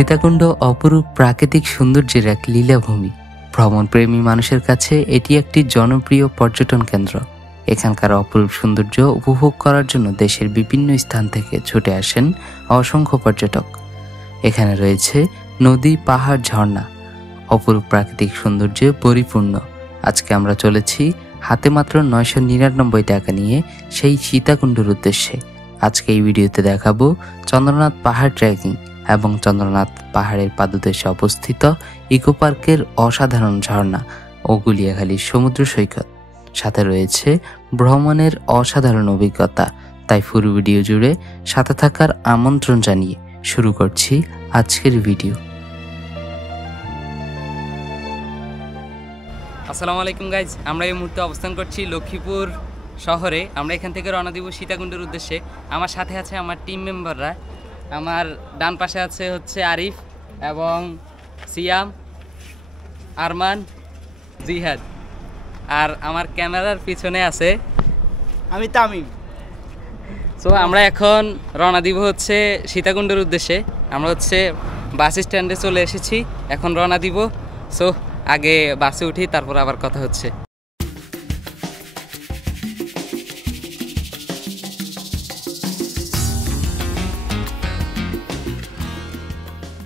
সীতাকুণ্ড অপরূপ প্রাকৃতিক সৌন্দর্যের এক লীলাভূমি। ভ্রমণপ্রেমী মানুষের কাছে এটি একটি জনপ্রিয় পর্যটন কেন্দ্র। এখানকার অপরূপ সৌন্দর্য উপভোগ করার জন্য দেশের বিভিন্ন স্থান থেকে ছুটে আসেন অসংখ্য পর্যটক। এখানে রয়েছে নদী, পাহাড়, ঝর্ণা, অপরূপ প্রাকৃতিক সৌন্দর্যে পরিপূর্ণ। আজকে আমরা চলেছি হাতে মাত্র 999 টাকা নিয়ে সেই সীতাকুণ্ডের উদ্দেশ্যে। আজকে এই ভিডিওতে দেখাবো চন্দ্রনাথ পাহাড় ট্রেকিং এবং চন্দ্রনাথ পাহাড়ের পাদদেশে অবস্থিত ইকো পার্কের অসাধারণ ঝর্ণা ও গুলিয়াখালীর সমুদ্র সৈকত। সাথে রয়েছে ভ্রমণের অসাধারণ অভিজ্ঞতা। তাই পুরো ভিডিও জুড়ে সাথে থাকার আমন্ত্রণ জানিয়ে শুরু করছি আজকের ভিডিও। আসসালামু আলাইকুম গাইজ, আমরা এই মুহূর্তে অবস্থান করছি লক্ষ্মীপুর শহরে। আমরা এখান থেকে রওনা দিব সীতাকুণ্ডের উদ্দেশ্যে। আমার সাথে আছে আমার টিম মেম্বাররা। আমার ডান পাশে হচ্ছে আরিফ এবং সিয়াম, আরমান, জিহাদ, আর আমার ক্যামেরার পিছনে আছে আমি তামিম। সো আমরা এখন রওনা দিব হচ্ছে সীতাকুণ্ডের উদ্দেশ্যে। আমরা বাস স্ট্যান্ডে চলে এসেছি, এখন রওনা দিব। সো আগে বাসে উঠি, তারপর আবার কথা হচ্ছে।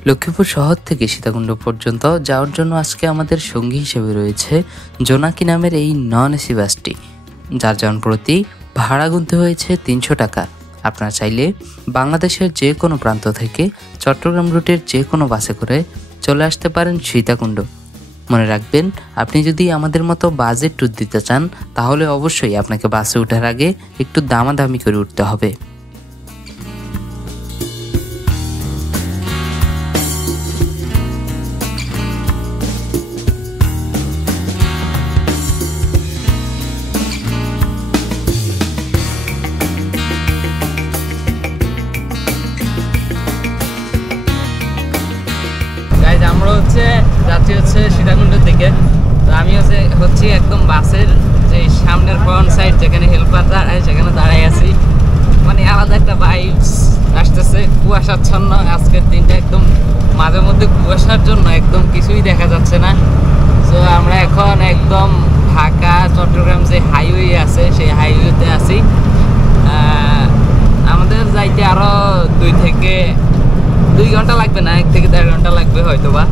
লক্ষ্মীপুর শহর থেকে সীতাকুণ্ড পর্যন্ত যাওয়ার জন্য আজকে আমাদের সঙ্গী হিসেবে রয়েছে জোনাকি নামের এই নন এসি বাসটি, যার জন প্রতি ভাড়া গুনতে হয়েছে 300 টাকা। আপনারা চাইলে বাংলাদেশের যে কোনো প্রান্ত থেকে চট্টগ্রাম রুটের যে কোনো বাসে করে চলে আসতে পারেন সীতাকুণ্ড। মনে রাখবেন, আপনি যদি আমাদের মতো বাজেট ট্যুর দিতে চান তাহলে অবশ্যই আপনাকে বাসে ওঠার আগে একটু দামাদামি করে উঠতে হবে। আমরা যাচ্ছি সীতাকুণ্ডের দিকে। তো আমি হচ্ছি একদম বাসের যে সামনের ফ্রন্ট সাইড, যেখানে হেল্পার দাঁড়ায় সেখানে দাঁড়াই আছি। মানে আলাদা একটা ভাইবস আসতেছে। কুয়াশাচ্ছন্ন আজকের দিনটা, একদম মাঝে মধ্যে কুয়াশার জন্য একদম কিছুই দেখা যাচ্ছে না। তো আমরা এখন একদম ঢাকা চট্টগ্রাম যে হাইওয়ে আছে সেই হাইওয়েতে আছি। আমাদের যাইতে আরো 2 থেকে 2 ঘন্টা লাগবে না, 1 থেকে 1.5 ঘন্টা লাগবে হয়তো বা।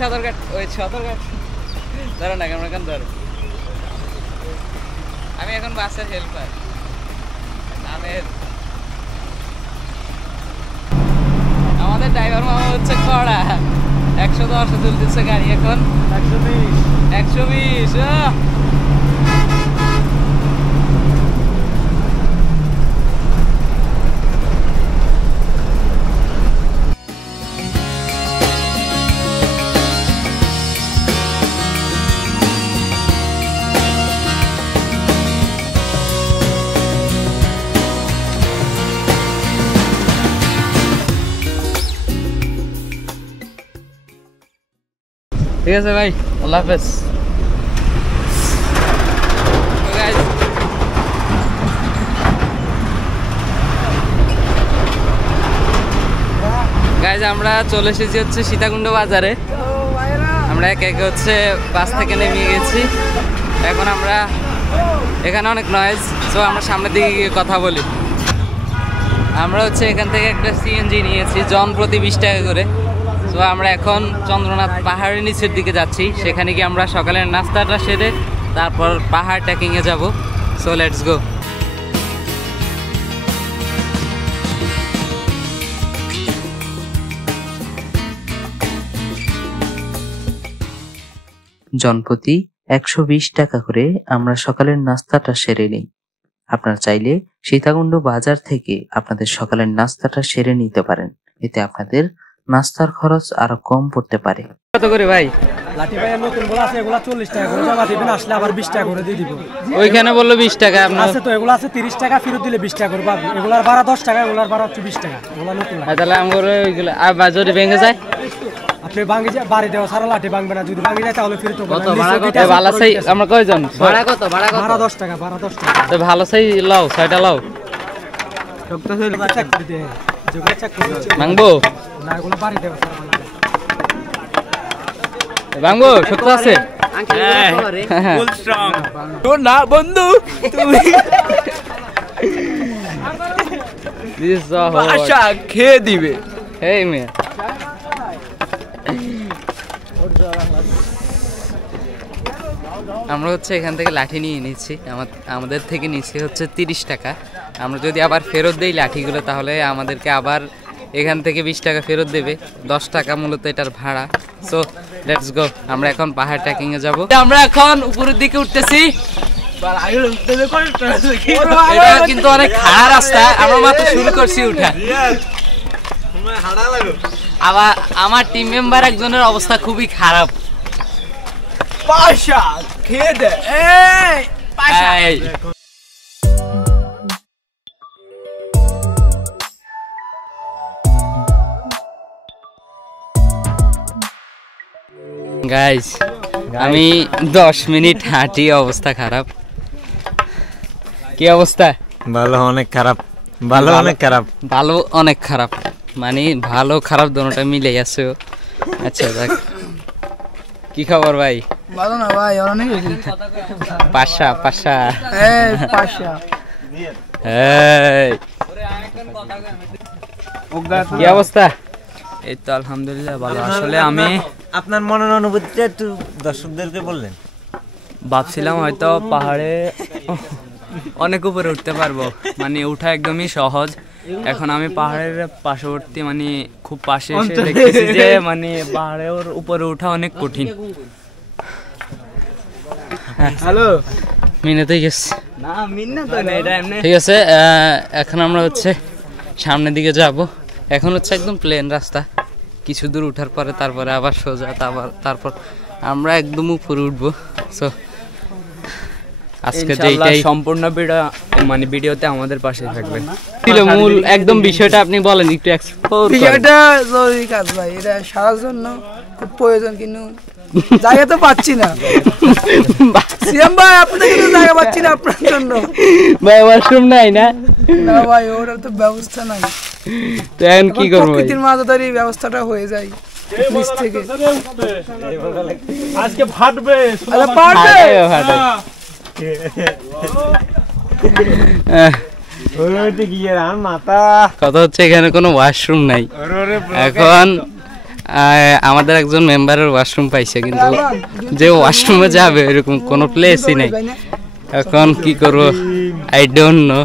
সদরঘাট ওই সদরঘাট ধরো না, আমরা কেন ধরো। আমি এখন বাসের হেল্পার। আমাদের ড্রাইভার মামা কড়া 110 চলতেছে গাড়ি, এখন 120। ঠিক আছে ভাই, আল্লাহ হাফেজ। গাইজ আমরা চলে এসেছি সীতাকুণ্ড বাজারে। আমরা একে বাস থেকে নেমে গেছি। এখন আমরা এখানে অনেক নয়েজ, সো আমরা সামনের দিকে গিয়ে কথা বলি। আমরা এখান থেকে একটা সিএনজি নিয়েছি, জন প্রতি 20 টাকা করে। সো আমরা এখন চন্দ্রনাথ পাহাড়ের নিচের দিকে যাচ্ছি। সেখানে গিয়ে আমরা সকালের নাস্তাটা সেরে তারপর পাহাড় ট্রেকিংয়ে যাব। সো লেটস গো। জনপ্রতি 120 টাকা করে আমরা সকালের নাস্তাটা সেরে নিই। আপনারা চাইলে সীতাকুণ্ড বাজার থেকে আপনাদের সকালের নাস্তাটা সেরে নিতে পারেন, এতে আপনাদের নাস্তার খরচ আরো কম পড়তে পারে। কত করে ভাই? লাঠি ভাই নতুন বলা আছে, এগুলা 40 টাকা করে জমা দিবেন, আসলে আবার 20 টাকা করে দিয়ে দিব। ওইখানে বললো 20 টাকা, আপনার আছে তো এগুলা আছে 30 টাকা, ফেরত দিলে 20 টাকা করে পাবেন। এগুলার ভাড়া 10 টাকা, এগুলার ভাড়া হচ্ছে 20 টাকা। এগুলা নতুন লাঠি। তাহলে আমার ওইগুলো আর বাজারে ভেঙে যায়, আপনি ভাঙে যায় বাড়ি দেওয়া সারা লাঠি ভাঙবে না, যদি ভাঙে যায় তাহলে ফেরত হবে। কত ভাড়া কত? ভালো সাই আমরা কয়জন? ভাড়া কত? ভাড়া ভাড়া 10 টাকা, ভাড়া 10 টাকা। তো ভালো সাই লাও, 6টা লাও। সবটা হইলো চেক করে দে, যোগা চেক করে দে। ভাঙবো না, এগুলো বাড়ি দেওয়া সারা বানাবে। ভাঙবো, সত্য আছে? ফুল স্ট্রং তো না বন্ধু, তুমি আশা খেয়ে দিবে। এই মেয়ে আমরা হচ্ছে এখান থেকে লাঠি নিয়ে নিচ্ছি, আমাদের থেকে নিচ্ছে হচ্ছে 30 টাকা। আমরা যদি আবার ফেরত দেই লাঠিগুলো, তাহলে আমাদেরকে আবার এখান থেকে 20 টাকা ফেরত দেবে। 10 টাকা মূলত এটার ভাড়া। সো লেটস গো, আমরা এখন পাহাড় ট্রেকিং এ যাব। আমরা এখন উপরের দিকে উঠতেছি। এটা কিন্তু অনেক খাড়া রাস্তা, আমরা মাত্র শুরু করছি উঠা। আবার আমার টিম মেম্বার একজনের অবস্থা খুবই খারাপ। পাশা খেয়ে দে। এই গাইস, আমি 10 মিনিট হাঁটি, অবস্থা খারাপ। কি অবস্থা? ভালো অনেক খারাপ, ভালো অনেক খারাপ, ভালো অনেক খারাপ, মানে ভালো খারাপ দুটোটা মিলে আছে। আচ্ছা দেখ, কি খবর ভাই? ভালো না ভাই, অনেক পাশা পাশা পাশা। এই কি অবস্থা? এই তো আলহামদুলিল্লাহ ভালো। আসলে আমি আপনার মনের অনুভূতিটা একটু দর্শকদেরকে বললেন। ভাবছিলাম হয়তো পাহাড়ে অনেক উপরে উঠতে পারবো, মানে উঠা একদমই সহজ। এখন আমি পাহাড়ের পার্শ্ববর্তী, মানে খুব পাশে এসে দেখতেছি যে মানে পাহাড়ের উপরে ওঠা অনেক কঠিন। হ্যালো, মিনাতেই গেছে না মিন্না তো না, এটা এমনি। ঠিক আছে, এখন আমরা হচ্ছে সামনের দিকে যাব। এখন হচ্ছে একদম প্লেন রাস্তা, কিছু দূর উঠার পরে তারপরে আবার সোজা, তারপর আমরা একদম উপরে উঠবো। সো আজকে যেটাই সম্পূর্ণ ভিডিওতে আমাদের পাশে থাকবেন। মূল একদম বিষয়টা আপনি বলেন একটু এক্সপ্লোর করেন। বিষয়টা জরুরি কাজ ভাই, এটা সারার জন্য খুব প্রয়োজন, কিন্তু জায়গা তো পাচ্ছি না। সিয়াম ভাই, আপনি কিন্তু জায়গা পাচ্ছি না আপনার জন্য। ভাই ওয়াশরুম নাই না? না ভাই, ওটার তো ব্যবস্থা নাই। তো এখন কি করব? প্রকৃতির মাঝে ব্যবস্থাটা হয়ে যায় নিচ থেকে। আজকে ফাটবে, আরে পারবে। কথা হচ্ছে এখানে কোনো ওয়াশরুম নাই। এখন আমাদের একজন মেম্বারের ওয়াশরুম পাইছে, কিন্তু যে ওয়াশরুমে যাবে এরকম কোনো প্লেসই নেই। এখন কি করবো, আই ডোন্ট নো।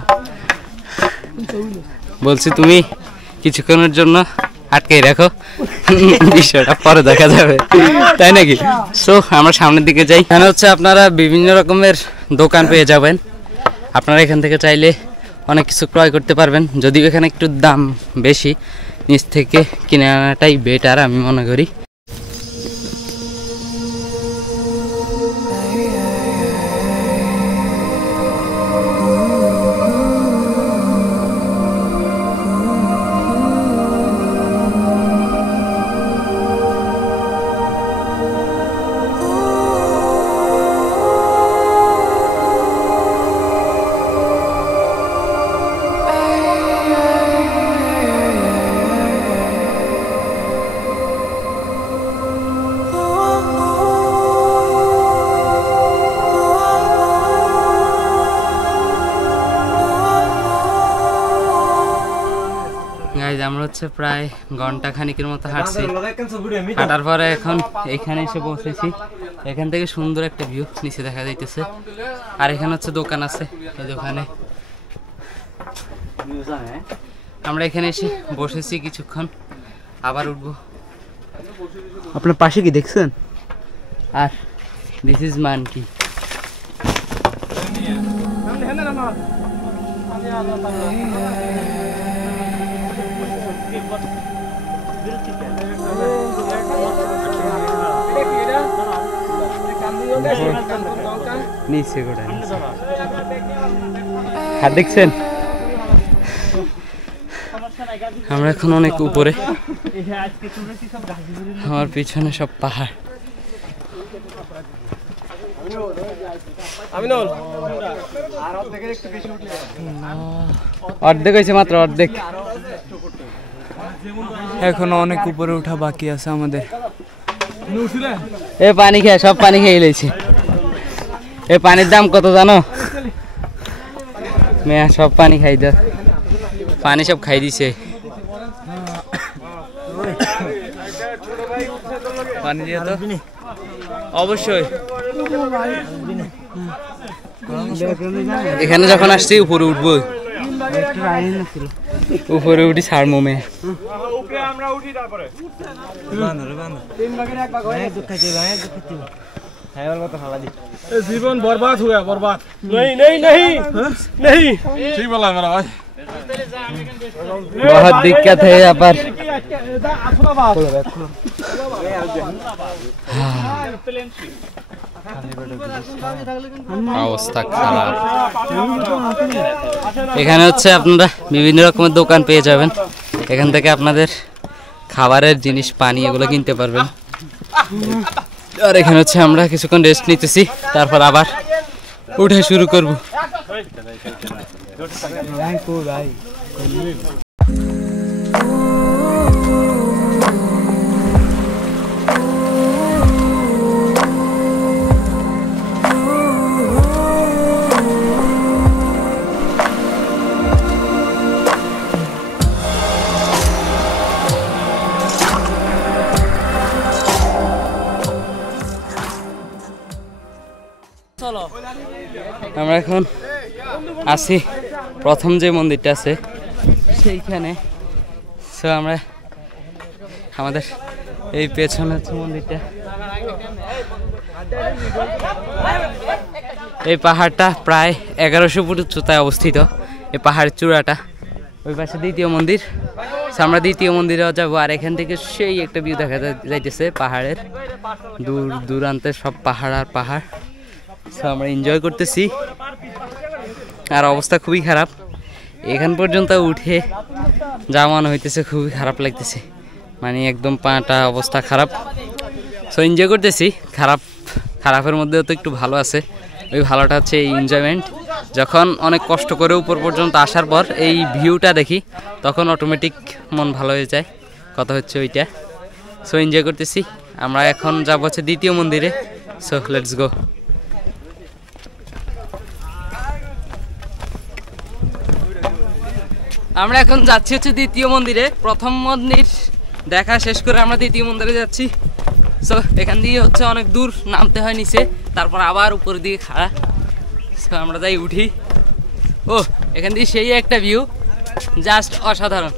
বলছি তুমি কিছুক্ষণের জন্য আটকে রাখো, বিষয়টা পরে দেখা যাবে, তাই নাকি? সো আমরা সামনের দিকে যাই। এখানে হচ্ছে আপনারা বিভিন্ন রকমের দোকান পেয়ে যাবেন। আপনারা এখান থেকে চাইলে অনেক কিছু ক্রয় করতে পারবেন, যদিও এখানে একটু দাম বেশি। নিচ থেকে কিনে আনাটাই বেটার আমি মনে করি। আমরা হচ্ছে প্রায় ঘন্টা খানিকের মতো হাঁটছি, হাঁটার পরে এখন এখানে এসে পৌঁছেছি। এখান থেকে সুন্দর একটা ভিউ নিচে দেখা যাইতেছে, আর এখানে হচ্ছে দোকান আছে। এই দোকানে আমরা এখানে এসে বসেছি কিছুক্ষণ, আবার উঠবো। আপনার পাশে কি দেখছেন? আর দিস ইজ মানকি। নিচে গোটা হাত দেখছেন? আমরা এখন অনেক উপরে, আমার পিছনে সব পাহাড়। অর্ধেক হয়েছে মাত্র, অর্ধেক। এখনো অনেক উপরে ওঠা বাকি আছে আমাদের। এ পানি খেয়ে সব পানি খেয়ে লেছি। এ পানির দাম কত জানো? মেয়া সব পানি খাই দে, পানি সব খাই দিছে। পানি দিয়ে তো অবশ্যই। এখানে যখন আসছি উপরে উঠবো, উপরে উঠি ছাড়মো মে। जीवन बर्बाद हुआ, बर्बाद। नहीं नहीं नहीं नहीं, ठीक बोला मेरा भाई। बहुत दिक्कत है यहाँ पर। অবস্থা খারাপ। এখানে হচ্ছে আপনারা বিভিন্ন রকমের দোকান পেয়ে যাবেন, এখান থেকে আপনাদের খাবারের জিনিস, পানি এগুলো কিনতে পারবেন। আর এখানে হচ্ছে আমরা কিছুক্ষণ রেস্ট নিতেছি, তারপর আবার উঠে শুরু করব। আমরা এখন আছি প্রথম যে মন্দিরটা আছে সেইখানে। সো আমরা আমাদের এই পেছনে হচ্ছে মন্দিরটা। এই পাহাড়টা প্রায় 1100 ফুট উচ্চতায় অবস্থিত। এই পাহাড়ের চূড়াটা, ওই পাশে দ্বিতীয় মন্দির। আমরা দ্বিতীয় মন্দিরেও যাবো। আর এখান থেকে সেই একটা ভিউ দেখা যাইতেছে পাহাড়ের, দূর দূরান্তে সব পাহাড় আর পাহাড়। আমরা এনজয় করতেছি। আর অবস্থা খুবই খারাপ, এখান পর্যন্ত উঠে যা মনে হইতেছে খুবই খারাপ লাগতেছে, মানে একদম পাটা অবস্থা খারাপ। সো এনজয় করতেছি। খারাপের মধ্যেও তো একটু ভালো আছে। ওই ভালোটা হচ্ছে এই এনজয়মেন্ট। যখন অনেক কষ্ট করে উপর পর্যন্ত আসার পর এই ভিউটা দেখি, তখন অটোমেটিক মন ভালো হয়ে যায়। কথা হচ্ছে ওইটা। সো এনজয় করতেছি। আমরা এখন যাব হচ্ছে দ্বিতীয় মন্দিরে। সো লেটস গো। আমরা এখন যাচ্ছি হচ্ছে দ্বিতীয় মন্দিরে। প্রথম মন্দির দেখা শেষ করে আমরা দ্বিতীয় মন্দিরে যাচ্ছি। সো এখান দিয়ে হচ্ছে অনেক দূর নামতে হয় নিচে, তারপর আবার উপরের দিকে খাড়া। সো আমরা যাই উঠি। ও এখান দিয়ে সেই একটা ভিউ, জাস্ট অসাধারণ।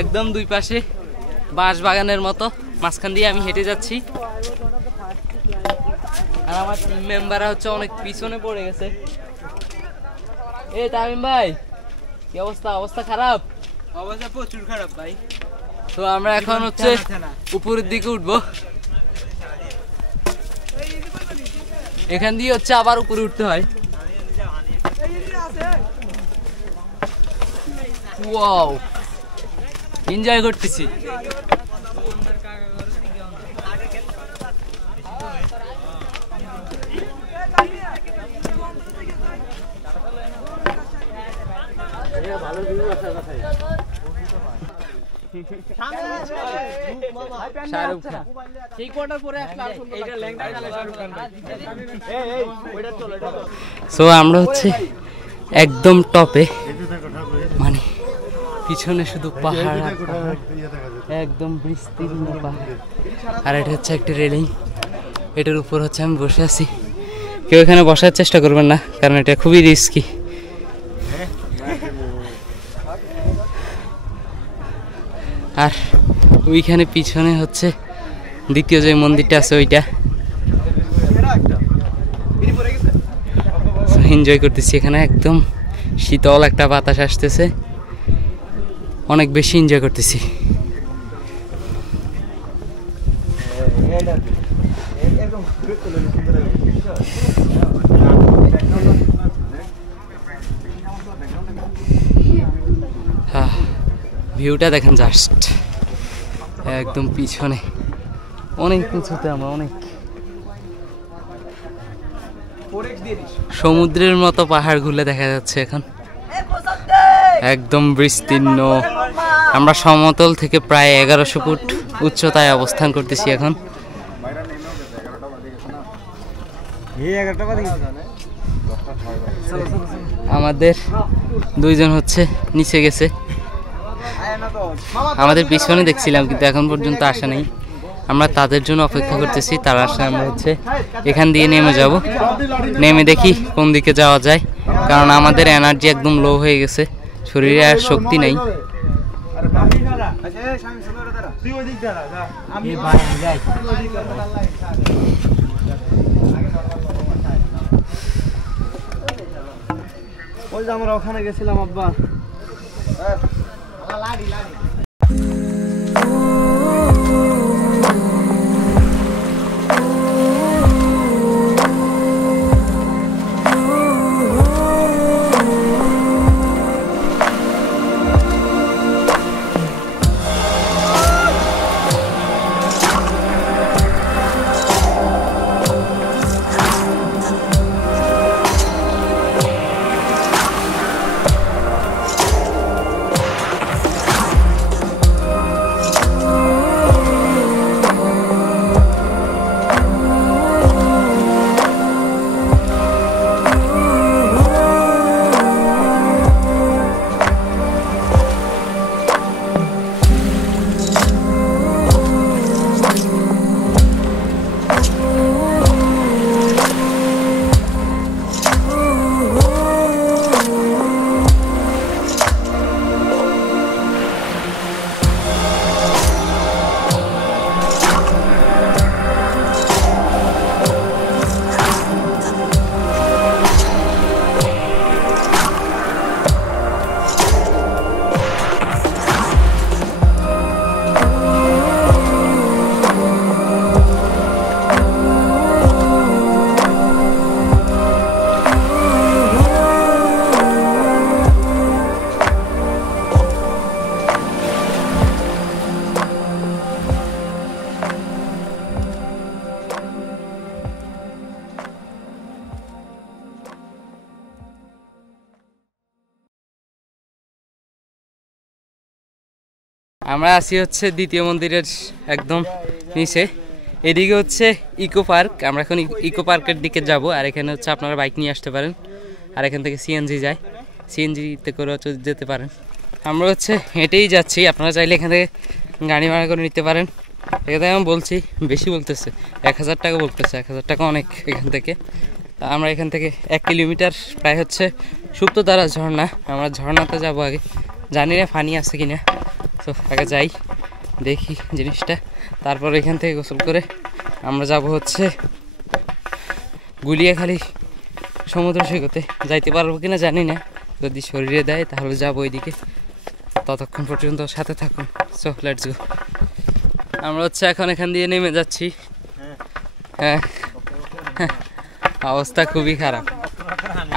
একদম দুই পাশে বাঁশ বাগানের মতো, মাঝখান দিয়ে আমি হেঁটে যাচ্ছি। আর আমার টিম মেম্বাররা হচ্ছে অনেক পিছনে পড়ে গেছে। তামিম ভাই কি অবস্থা? অবস্থা খারাপ, অবস্থা প্রচুর খারাপ ভাই। তো আমরা এখন হচ্ছে উপরের দিকে উঠবো। এখান দিয়ে হচ্ছে আবার উপরে উঠতে হয়। ওয়াও, এনজয় করতেছি। সো আমরা হচ্ছে একদম টপে, মানে পিছনে শুধু পাহাড় আর পাহাড়, একদম বিস্তীর্ণ পাহাড়। আর এটা হচ্ছে একটা রেলিং, এটার উপর হচ্ছে আমি বসে আছি। কেউ এখানে বসার চেষ্টা করবেন না, কারণ এটা খুবই রিস্কি। আর ওইখানে পিছনে হচ্ছে দ্বিতীয় যে মন্দিরটা আছে ওইটা। এনজয় করতেছি এখানে, একদম শীতল একটা বাতাস আসতেছে, অনেক বেশি এনজয় করতেছি। ভিউটা দেখেন জাস্ট, একদম পিছনে অনেক উঁচুতে আমরা, অনেক সমুদ্রের মতো পাহাড়গুলো দেখা যাচ্ছে এখন, একদম বিস্তীর্ণ। আমরা সমতল থেকে প্রায় 1100 ফুট উচ্চতায় অবস্থান করতেছি এখন। আমাদের দুইজন হচ্ছে নিচে গেছে, আমাদের পিছনে দেখছিলাম কিন্তু এখন পর্যন্ত আসা নেই। আমরা তাদের জন্য অপেক্ষা করতেছি, তারা আসলে আমরা হচ্ছে এখান দিয়ে নেমে যাব, নেমে দেখি কোন দিকে যাওয়া যায়, কারণ আমাদের এনার্জি একদম লো হয়ে গেছে, শরীরে আর শক্তি নেই। ওই যে আমরা ওখানে গেছিলাম আব্বা। আমরা আছি হচ্ছে দ্বিতীয় মন্দিরের একদম নিচে, এদিকে হচ্ছে ইকো পার্ক। আমরা এখন ইকো পার্কের দিকে যাব, আর এখানে হচ্ছে আপনারা বাইক নিয়ে আসতে পারেন, আর এখান থেকে সিএনজি যায়, সিএনজিতে করে হচ্ছে যেতে পারেন। আমরা হচ্ছে হেঁটেই যাচ্ছি, আপনারা চাইলে এখান থেকে গাড়ি ভাড়া করে নিতে পারেন। এখান থেকে আমি বলছি বেশি বলতেছে, 1000 টাকা বলতেছে, 1000 টাকা অনেক এখান থেকে। আমরা এখান থেকে 1 কিলোমিটার প্রায় হচ্ছে সুপ্তধারা ঝর্ণা, আমরা ঝর্ণাতে যাব আগে, জানি না পানি আছে কিনা, তো আগে যাই দেখি জিনিসটা, তারপর এখান থেকে গোসল করে আমরা যাব হচ্ছে গুলিয়াখালী সমুদ্র সৈকতে। যাইতে পারবো কিনা জানি না, যদি শরীরে দেয় তাহলে যাবো ওইদিকে, ততক্ষণ পর্যন্ত সাথে থাকুন। সো লেটস গো। আমরা হচ্ছে এখন এখান দিয়ে নেমে যাচ্ছি। হ্যাঁ, অবস্থা খুবই খারাপ,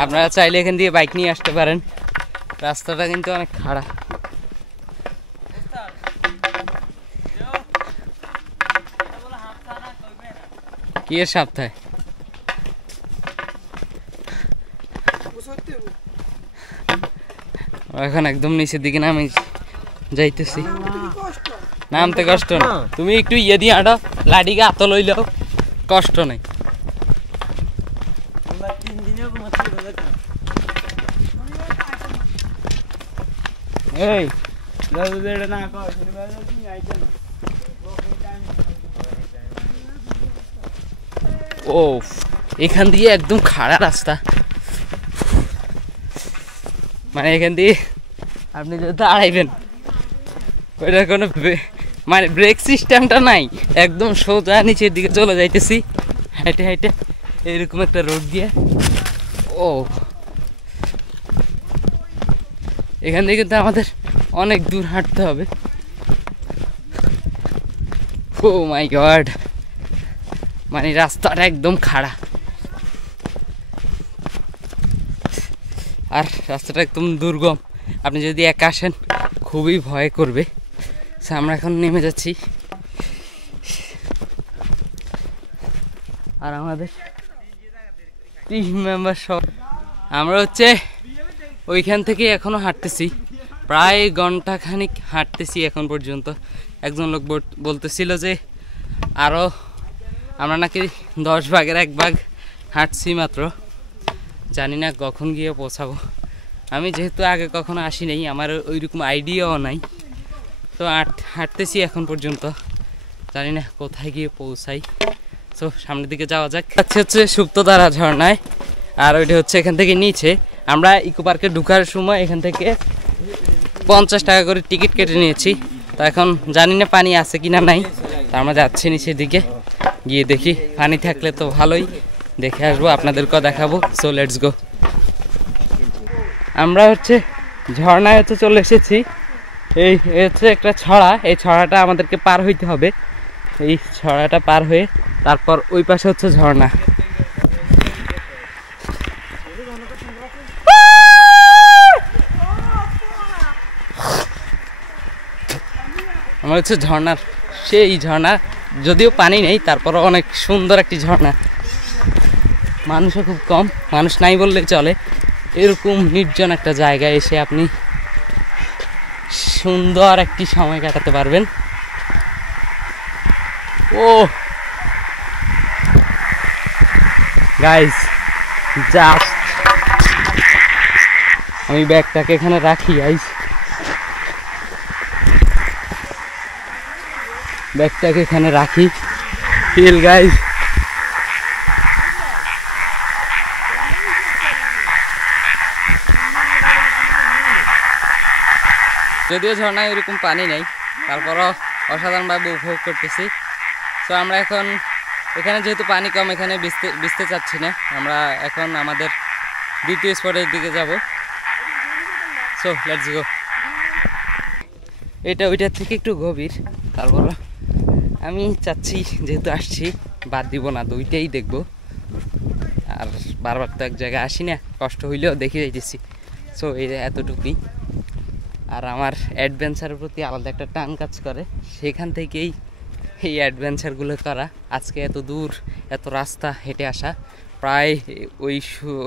আপনারা চাইলে এখান দিয়ে বাইক নিয়ে আসতে পারেন, রাস্তাটা কিন্তু অনেক খারাপ। কি এর সপ্তাহে এখন একদম নিচের দিকে নামে যাইতেছি, নামতে কষ্ট না, তুমি একটু ইয়ে দিয়ে আটো, লাঠিকে হাত লইলেও কষ্ট নেই। এই ও এখান দিয়ে একদম খাড়া রাস্তা, মানে এখান দিয়ে আপনি যদি দাঁড়াইবেন ওইটার কোনো মানে ব্রেক সিস্টেমটা নাই, একদম সোজা নিচের দিকে চলে যাইতেছি হাইটে হাইটে এরকম একটা রোড দিয়ে। ও এখান থেকে কিন্তু আমাদের অনেক দূর হাঁটতে হবে। ও মাই গড, মানে রাস্তাটা একদম খাড়া আর রাস্তাটা একদম দুর্গম। আপনি যদি একা আসেন খুবই ভয় করবে। আমরা এখন নেমে যাচ্ছি আর আমাদের টিম মেম্বার সব আমরা হচ্ছে ওইখান থেকে এখনো হাঁটতেছি, প্রায় ঘন্টাখানিক হাঁটতেছি এখন পর্যন্ত। একজন লোক বলতেছিল যে আরও আমরা নাকি 10 ভাগের 1 ভাগ হাঁটছি মাত্র, জানি না কখন গিয়ে পৌঁছাবো। আমি যেহেতু আগে কখনো আসি নাই, আমার ওইরকম আইডিয়াও নাই, তো হাঁটতেছি এখন পর্যন্ত, জানি না কোথায় গিয়ে পৌঁছাই। তো সামনের দিকে যাওয়া যাক। হচ্ছে সুপ্তধারা ঝর্ণায়, আর ওইটা হচ্ছে এখান থেকে নিচে। আমরা ইকো পার্কে ঢুকার সময় এখান থেকে 50 টাকা করে টিকিট কেটে নিয়েছি। তো এখন জানি না পানি আছে কিনা নাই, তো আমরা যাচ্ছি নিচের দিকে, গিয়ে দেখি পানি থাকলে তো ভালোই, দেখে আসবো, আপনাদেরকেও দেখাবো। সো লেটস গো। আমরা হচ্ছে ঝর্ণায় হচ্ছে চলে এসেছি। এই হচ্ছে একটা ছড়া, এই ছড়াটা আমাদেরকে পার হইতে হবে। এই ছড়াটা পার হয়ে তারপর ওই পাশে হচ্ছে ঝর্ণা। আমার হচ্ছে ঝর্ণার সেই ঝর্ণা, যদিও পানি নেই তারপরও অনেক সুন্দর একটি ঝর্ণা। মানুষও খুব কম, মানুষ নাই বললেই চলে। এরকম নির্জন একটা জায়গায় এসে আপনি সুন্দর একটি সময় কাটাতে পারবেন। ও গাইস, জাস্ট আমি ব্যাগটাকে এখানে রাখি, গাইস ব্যাগটাকে এখানে রাখি। ফিল গাইস, যদিও ঝর্ণায় এরকম পানি নেই, তারপরও অসাধারণভাবে উপভোগ করতেছি। তো আমরা এখন এখানে যেহেতু পানি কম, এখানে ভিজতে চাচ্ছি না। আমরা এখন আমাদের দ্বিতীয় স্পটের দিকে যাব। সো লেটস গো। এটা ওইটার থেকে একটু গভীর, তারপর আমি চাচ্ছি যেহেতু আসছি বাদ দিব না, দুইটাই দেখব। আর বারবার তো এক জায়গায় আসি না, কষ্ট হইলেও দেখে যাইতেছি। সো এই এতটুকুই। আর আমার অ্যাডভেঞ্চারের প্রতি আলাদা একটা টান কাজ করে, সেখান থেকেই এই অ্যাডভেঞ্চারগুলো করা। আজকে এত দূর এত রাস্তা হেঁটে আসা, প্রায়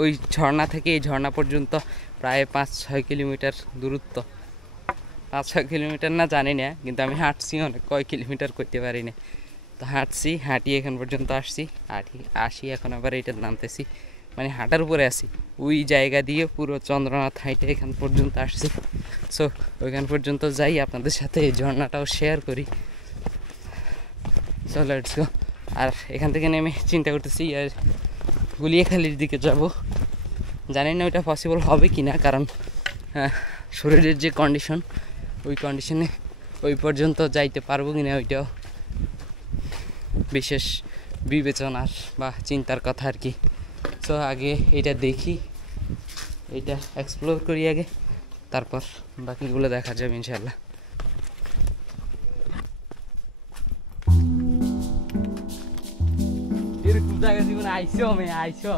ওই ঝর্ণা থেকে এই ঝর্ণা পর্যন্ত প্রায় 5-6 কিলোমিটার দূরত্ব। 5-6 কিলোমিটার না জানি না, কিন্তু আমি হাঁটছি অনেক, কয় কিলোমিটার করতে পারি না। তো হাঁটিয়ে এখান পর্যন্ত আসি এখন আবার এইটা নামতেছি, মানে হাঁটার উপরে আসি। ওই জায়গা দিয়ে পুরো চন্দ্রনাথ হাইটে এখান পর্যন্ত আসছি। সো ওইখান পর্যন্ত যাই, আপনাদের সাথে এই ঝর্ণাটাও শেয়ার করি। So let's go. আর এখান থেকে নেমে চিন্তা করতেছি আর গুলিয়াখালির দিকে যাব। জানি না ওইটা পসিবল হবে কি না, কারণ শরীরের যে কন্ডিশন, ওই কন্ডিশনে ওই পর্যন্ত যাইতে পারবো কি না ওইটাও বিশেষ বিবেচনার বা চিন্তার কথা আর কি। সো আগে এটা দেখি, এটা এক্সপ্লোর করি আগে, তারপর বাকিগুলো দেখা যাবে ইনশাল্লাহ। এরকম জায়গা জীবনে আইসো, আমি আইসো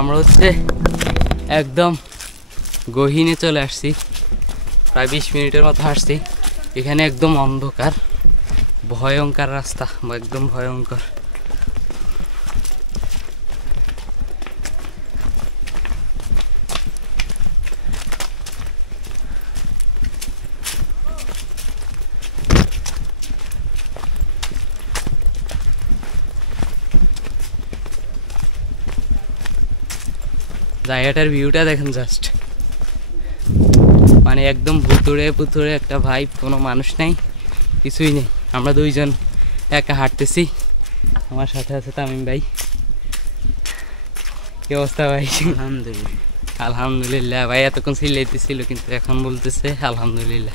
আমরা হচ্ছে একদম গহীনে চলে আসছি, প্রায় 20 মিনিটের মতো আসছি। এখানে একদম অন্ধকার, ভয়ঙ্কর রাস্তা, একদম ভয়ঙ্কর। জায়গাটার ভিউটা দেখেন জাস্ট, মানে একদম ভুতুড়ে ভুতুড়ে একটা ভাইব, কোনো মানুষ নাই, কিছুই নেই। আমরা দুইজন একা হাঁটতেছি, আমার সাথে আছে তামিম ভাই। কি অবস্থা ভাই? আলহামদুলিল্লাহ। আলহামদুলিল্লাহ। ভাই এতক্ষণ চিল্লাইতেছিল কিন্তু এখন বলতেছে আলহামদুলিল্লাহ,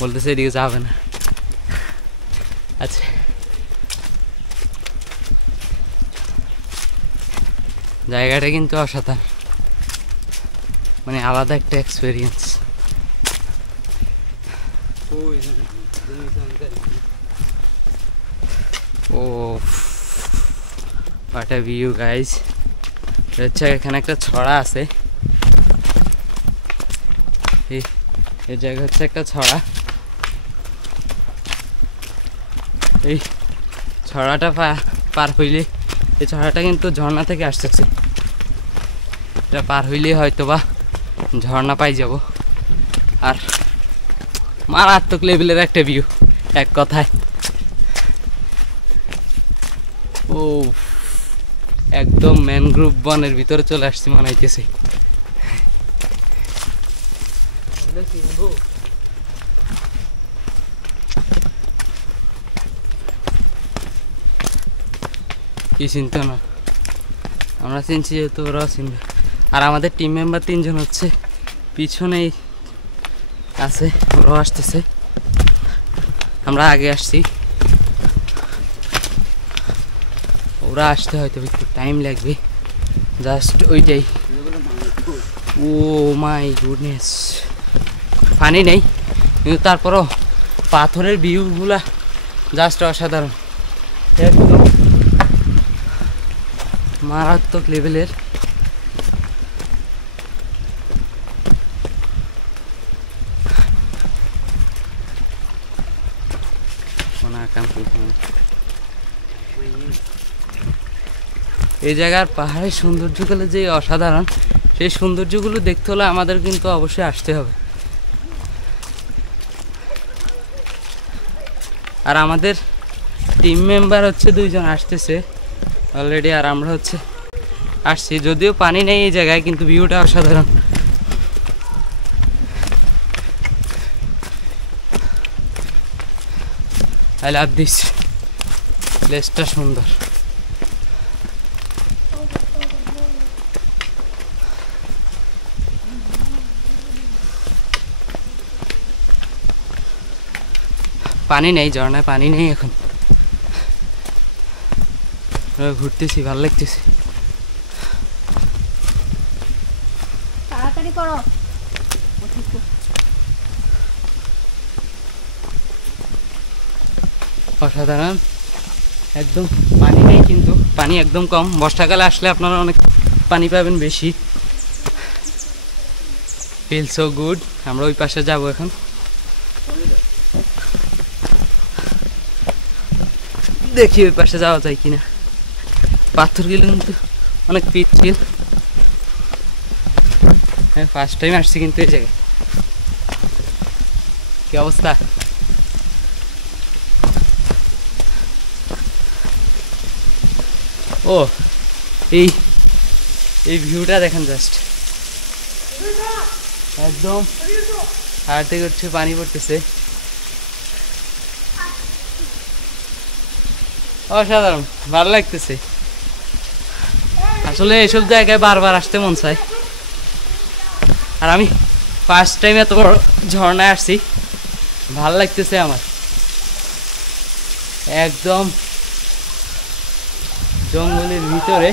বলতেছে এদিকে যাবে না। আচ্ছা, জায়গাটা কিন্তু অসাধারণ, মানে আলাদা একটা experience. Oh what a view guys. হচ্ছে এখানে একটা ছড়া আছে, এই জায়গা হচ্ছে একটা ছড়া। এই ছড়াটা পার হইলে, এই ছড়াটা কিন্তু ঝর্ণা থেকে আসতেছে, এটা পার হইলে হয়তো বা ঝর্ণা পাই যাব। আর মারাত্মক লেভেলের একটা ভিউ এক কথায়। ও একদম ম্যানগ্রোভ বনের ভিতরে চলে আসছি মনে হইতেছে। কি চিন্তা না, আমরা চিনছি যেহেতু ওরাও চিনবে। আর আমাদের টিম মেম্বার 3 জন হচ্ছে পিছনেই আছে, ওরাও আসতেছে, আমরা আগে আসছি, ওরা আসতে হয়তো একটু টাইম লাগবে, জাস্ট ওইটাই। ও মাই গুডনেস, পানি নেই কিন্তু তারপরও পাথরের ভিউগুলা জাস্ট অসাধারণ, একদম মারাত্মক লেভেলের। এই জায়গার পাহাড়ের সৌন্দর্যগুলো যে অসাধারণ, সেই সৌন্দর্যগুলো দেখতে হলে আমাদের কিন্তু অবশ্যই আসতে হবে। আর আমাদের টিম মেম্বার হচ্ছে 2 জন আসতেছে অলরেডি, আর আমরা হচ্ছে আসছি, যদিও পানি নেই এই জায়গায় কিন্তু ভিউটা অসাধারণ। আই লাভ দিস প্লেসটা, সুন্দর। পানি নেই, ঝর্ণায় পানি নেই এখন, ঘুরতেছি, ভালো লাগতেছে। তাড়াতাড়ি করো। অসাধারণ, একদম পানি নেই কিন্তু পানি একদম কম। বর্ষাকালে আসলে আপনারা অনেক পানি পাবেন বেশি। Feel so good. আমরা ওই পাশে যাব এখন। দেখি ওই পাশে যাওয়া যায় কিনা। পাথরগুলো কিন্তু অনেক পিচ্ছিল। হ্যাঁ, ফার্স্ট টাইম আসছি কিন্তু এই জায়গায়। কি অবস্থা? ও এই ভিউটা দেখেন জাস্ট, একদম হাত থেকে উঠছে, পানি পড়তেছে, অসাধারণ, ভালো লাগতেছে। আসলে এইসব জায়গায় বারবার আসতে মন চায়। আর আমি ফার্স্ট টাইম এত বড় ঝর্ণায় আসছি, ভালো লাগতেছে আমার। একদম জঙ্গলের ভিতরে,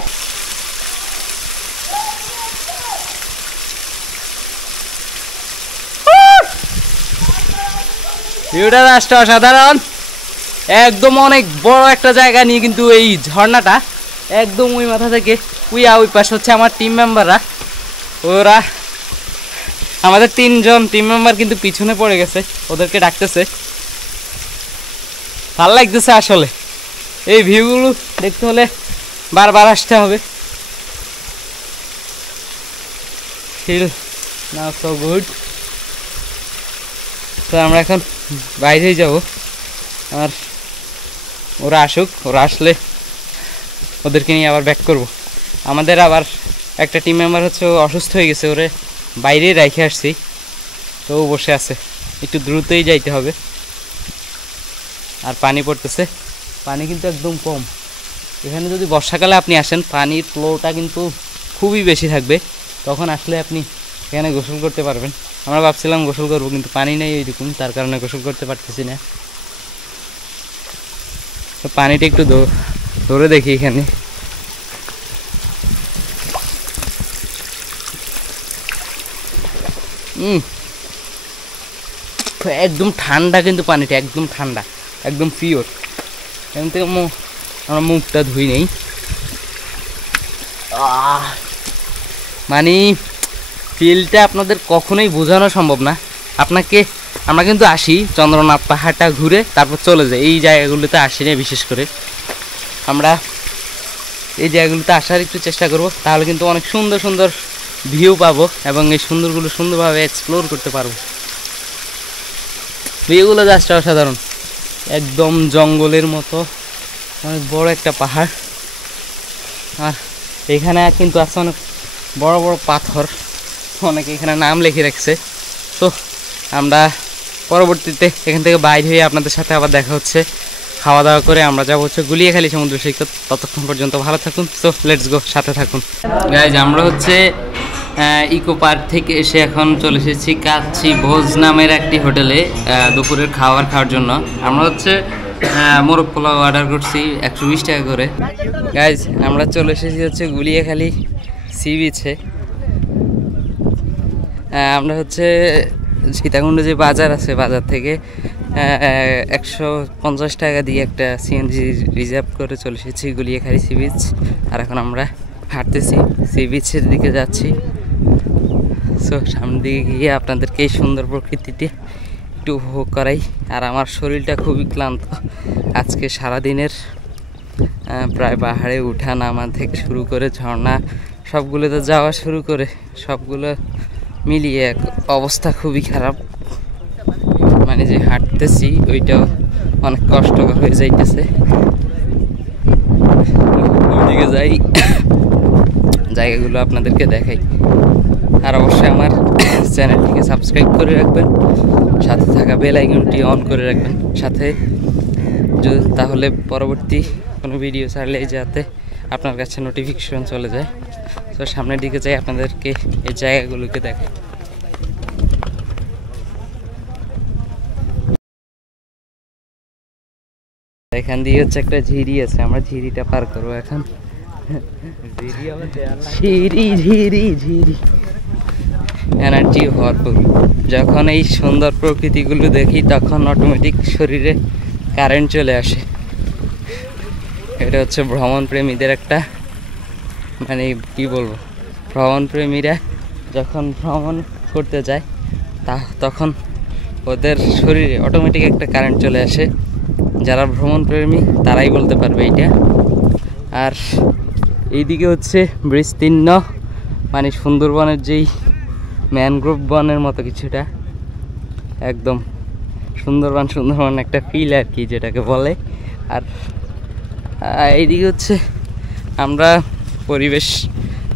ভিউটা জাস্ট অসাধারণ। একদম অনেক বড় একটা জায়গা নিয়ে কিন্তু এই ঝর্ণাটা, একদম ওই মাথা থেকে ওই পাশে হচ্ছে আমার টিম মেম্বাররা। ওরা আমাদের 3 জন টিম মেম্বার কিন্তু পিছনে পড়ে গেছে, ওদেরকে ডাকতেছে। ভালো লাগতেছে আসলে। এই ভিউগুলো দেখতে হলে বারবার আসতে হবে। Feel now so good. তো আমরা এখন বাইরেই যাব, আর ওরা আসুক, ওরা আসলে ওদেরকে নিয়ে আবার ব্যাক করব। আমাদের আবার একটা টিম মেম্বার হচ্ছে অসুস্থ হয়ে গেছে, ওরে বাইরেই রেখে আসছি, তো ও বসে আছে, একটু দ্রুতই যাইতে হবে। আর পানি পড়তেছে, পানি কিন্তু একদম কম। এখানে যদি বর্ষাকালে আপনি আসেন পানির ফ্লোটা কিন্তু খুবই বেশি থাকবে, তখন আসলে আপনি এখানে গোসল করতে পারবেন। আমরা ভাবছিলাম গোসল করবো, কিন্তু পানি নেই এইরকম, তার কারণে গোসল করতে পারতেছি না। তো পানিটা একটু ধরে দেখি এখানে। একদম ঠান্ডা, কিন্তু পানিটা একদম ঠান্ডা, একদম পিওর। এখান থেকে আমরা মুখটা ধুই নেই, মানে ফিলটা আপনাদের কখনোই বোঝানো সম্ভব না। আমরা কিন্তু আসি চন্দ্রনাথ পাহাড়টা ঘুরে তারপর চলে যাই, এই জায়গাগুলোতে আসি না। বিশেষ করে আমরা এই জায়গাগুলোতে আসার একটু চেষ্টা করব, তাহলে কিন্তু অনেক সুন্দর সুন্দর ভিউ পাবো এবং এই সুন্দরগুলো সুন্দরভাবে এক্সপ্লোর করতে পারবো। ভিউগুলো জাস্ট অসাধারণ, একদম জঙ্গলের মতো অনেক বড় একটা পাহাড়। আর এখানে কিন্তু আছে অনেক বড় বড় পাথর, অনেকে এখানে নাম লিখে রাখছে। তো আমরা পরবর্তীতে এখান থেকে বাইরে হয়ে আপনাদের সাথে আবার দেখা হচ্ছে। খাওয়া দাওয়া করে আমরা যাবো হচ্ছে গুলিয়াখালী সমুদ্র সৈকত। ততক্ষণ পর্যন্ত ভালো থাকুন, তো লেটস গো, সাথে থাকুন। গাইজ, আমরা হচ্ছে ইকো পার্ক থেকে এসে এখন চলে এসেছি কাচ্চি ভোজ নামের একটি হোটেলে দুপুরের খাওয়ার জন্য। আমরা হচ্ছে মোরগ পোলাও অর্ডার করছি 120 টাকা করে। গাইজ, আমরা চলে এসেছি হচ্ছে গুলিয়াখালী সি বিচে। আমরা হচ্ছে সীতাকুণ্ডে যে বাজার আছে, বাজার থেকে 150 টাকা দিয়ে একটা সিএনজি রিজার্ভ করে চলে এসেছি গুলিয়াখালী সি বিচ। আর এখন আমরা হাঁটতেছি, সি বিচের দিকে যাচ্ছি। সো সামনের দিকে গিয়ে আপনাদেরকে এই সুন্দর প্রকৃতিটি একটু উপভোগ করাই। আর আমার শরীরটা খুবই ক্লান্ত, আজকে সারাদিনের প্রায় পাহাড়ে উঠা নামা থেকে শুরু করে ঝর্ণা সবগুলোতে যাওয়া শুরু করে সবগুলো মিলিয়ে এক অবস্থা খুবই খারাপ। মানে যে হাঁটতেছি ওইটাও অনেক কষ্টকর হয়ে যাইতেছে। ওইদিকে যাই, জায়গাগুলো আপনাদেরকে দেখাই। আর অবশ্যই আমার চ্যানেলটিকে সাবস্ক্রাইব করে রাখবেন, সাথে থাকা বেল আইকনটি অন করে রাখবেন সাথে, তাহলে পরবর্তী কোনো ভিডিও ছাড়লে যাতে আপনার কাছে নোটিফিকেশন চলে যায়। তো সামনের দিকে যাই, আপনাদেরকে এই জায়গাগুলোকে দেখাই। এখান দিয়ে হচ্ছে একটা ঝিরি আছে, আমরা ঝিরিটা পার করবো এখন। ঝিরি ঝিরি ঝিরি, এনার্জি ভরপুর। যখন এই সুন্দর প্রকৃতিগুলো দেখি তখন অটোমেটিক শরীরে কারেন্ট চলে আসে। এটা হচ্ছে ভ্রমণ প্রেমীদের একটা, মানে কি বলবো, ভ্রমণ প্রেমীরা যখন ভ্রমণ করতে যায় তখন ওদের শরীরে অটোমেটিক একটা কারেন্ট চলে আসে। যারা ভ্রমণ প্রেমী তারাই বলতে পারবে এইটা। আর এইদিকে হচ্ছে বিস্তীর্ণ, মানে সুন্দরবনের যেই ম্যানগ্রোভ বনের মতো কিছুটা, একদম সুন্দরবন একটা ফিল আর কি, যেটাকে বলে। আর এইদিকে হচ্ছে আমরা পরিবেশ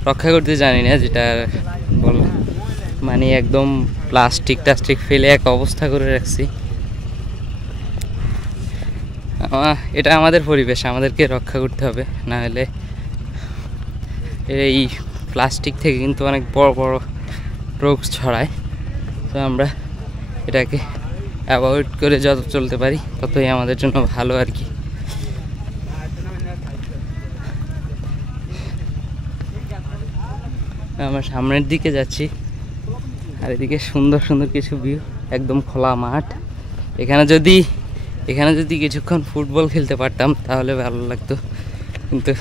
রক্ষা করতে জানি না, যেটা বল, মানে একদম প্লাস্টিক ফেলে এক অবস্থা করে রাখছি। এটা আমাদের পরিবেশ, আমাদেরকে রক্ষা করতে হবে, না হলে এই প্লাস্টিক থেকে কিন্তু অনেক বড় বড় রোগ ছড়ায়। তো আমরা এটাকে অ্যাভয়েড করে যত চলতে পারি ততই আমাদের জন্য ভালো আর কি। আমরা সামনের দিকে যাচ্ছি, আর এদিকে সুন্দর সুন্দর কিছু ভিউ, একদম খোলা মাঠ। এখানে যদি কিছুক্ষণ ফুটবল খেলতে পারতাম তাহলে ভালো লাগতো, কিন্তু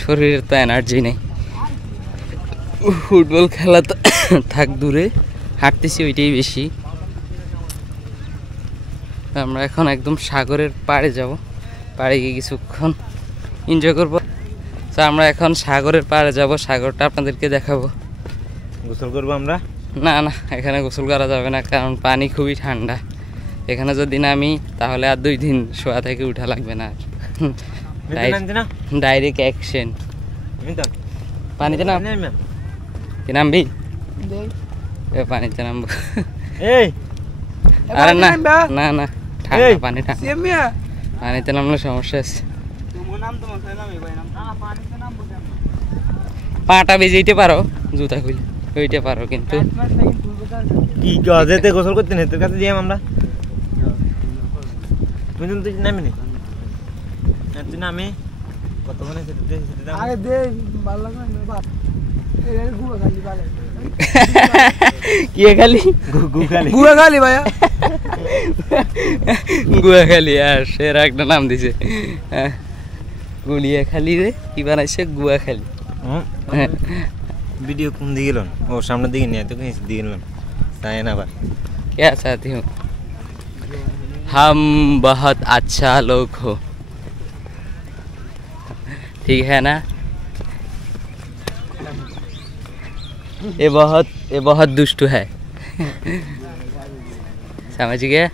শরীরের তো এনার্জি নেই। ফুটবল খেলা তো থাক দূরে, হাঁটতেছি ওইটাই বেশি। আমরা এখন একদম সাগরের পাড়ে যাব, পাড়ে গিয়ে কিছুক্ষণ এনজয় করবো। তো আমরা এখন সাগরের পাড়ে যাব, সাগরটা আপনাদেরকে দেখাবো। গোসল করবো আমরা? না, এখানে গোসল করা যাবে না, কারণ পানি খুবই ঠান্ডা। এখানে যদি নামি তাহলে আর 2 দিন শোয়া থেকে উঠা লাগবে না, ডাইরেক্ট অ্যাকশন। পানিতে না কি নামবি দেই এ পানিতে নামবো এই আরে না নামবা? না না ঠান্ডা এই। পানি ঠান্ডা সিএম মিয়া পানিতে নামলে সমস্যা আছে পাটা ভিজাইতে পারো জুতা খুলে ওইটা পারো কিন্তু কি গজেতে গোসল করতে নেই তোর কাছে যাই আমরা তুই তুই নামি নি তুই নামে কতক্ষণে সেটা আগে দে ভালো লাগবে না বাপ এর গুয়া খালি ভালো কি খালি গুয়া খালি ভাইয়া গুয়া খালি আর সেরা একটা নাম দিছে গুলিয়া খালি রে কি বানাইছে গুয়া খালি ভিডিও কোন দিকে গেল ও সামনের দিকে নিয়ে তো কিছু দিকে গেলাম তাই না আবার क्या चाहती हूँ हम बहुत अच्छा लोग हो ठीक है ना ये बहुत दुष्ट है समझ गया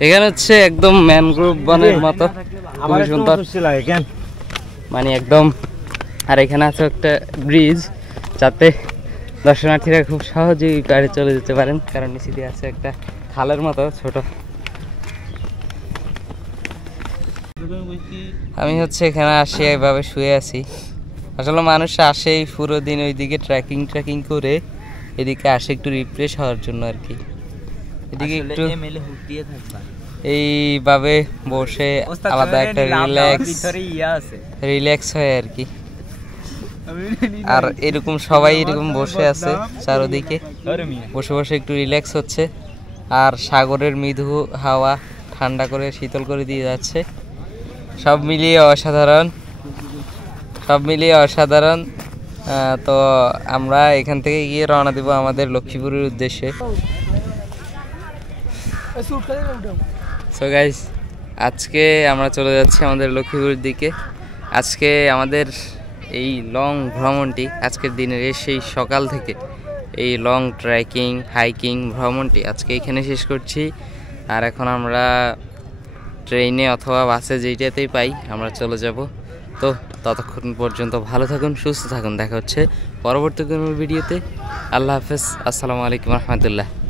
এখানে হচ্ছে একদম ম্যানগ্রোভ বনের মতো আমার খুবই সুন্দর লাগে কেন মানে একদম আর এখানে আছে একটা ব্রিজ যাতে দর্শনার্থীরা খুব সহজেই গাড়ি চলে যেতে পারেন কারণ নিচে দিয়ে আছে একটা খালের মতো ছোট আমি হচ্ছে এখানে আসি এইভাবে শুয়ে আছি আসলে মানুষ আসে এই পুরো দিন ওইদিকে ট্রেকিং করে এদিকে আসে একটু রিফ্রেশ হওয়ার জন্য আর কি এদিকে একটু এইভাবে বসে আলাদা একটা রিল্যাক্স হয় আর কি আর এরকম সবাই এরকম বসে আছে চারদিকে বসে বসে একটু রিল্যাক্স হচ্ছে আর সাগরের মৃদু হাওয়া ঠান্ডা করে শীতল করে দিয়ে যাচ্ছে সব মিলিয়ে অসাধারণ তো আমরা এখান থেকে গিয়ে রওনা দেব আমাদের লক্ষ্মীপুরের উদ্দেশ্যে সো গাইস আজকে আমরা চলে যাচ্ছি আমাদের লক্ষ্মীপুরের দিকে আজকে আমাদের এই লং ভ্রমণটি আজকের দিনের সেই সকাল থেকে এই লং ট্রেকিং হাইকিং ভ্রমণটি আজকে এখানে শেষ করছি আর এখন আমরা ট্রেনে অথবা বাসে যেইটাতেই পাই আমরা চলে যাব তো ততক্ষণ পর্যন্ত ভালো থাকুন সুস্থ থাকুন দেখা হচ্ছে পরবর্তী কোনো ভিডিওতে আল্লাহ হাফেজ আসসালামু আলাইকুম রহমতুল্লাহ